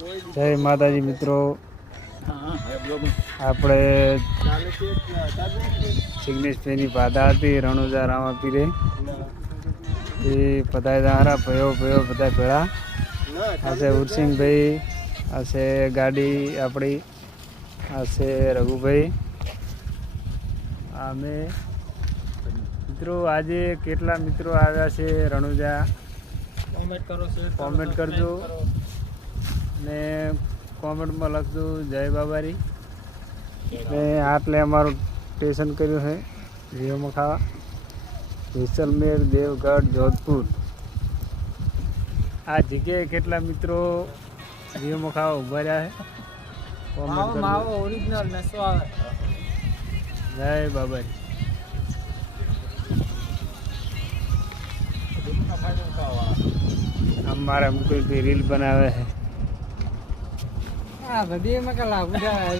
જય માતાજી મિત્રો, આપણે જિગ્નેશભાઈની બાધા હતી રણુજા રામાપીરે એ બધા હારા ભયો બધા ભેળા આ છે ઉરસિંગભાઈ, આ છે ગાડી આપણી, આ છે રઘુભાઈ. અમે મિત્રો આજે કેટલા મિત્રો આવ્યા છે રણુજા કોમેન્ટ કરજો ને કોમેન્ટમાં લખજો જય બાબારી. ને આટલે અમારું સ્ટેશન કર્યું છે વિડીયોમાં ખાવા જેસલમેર, દેવગઢ, જોધપુર. આ જગ્યાએ કેટલા મિત્રો વિડીયોમાં ખાવા ઉભા રહ્યા છે કોમેન્ટ કરજો. ઓરિજિનલ નસો આવે. જય બાબારી. અમારા મુકુલભાઈ રીલ બનાવે છે. હા, બધી એમાં લાગુ જાય.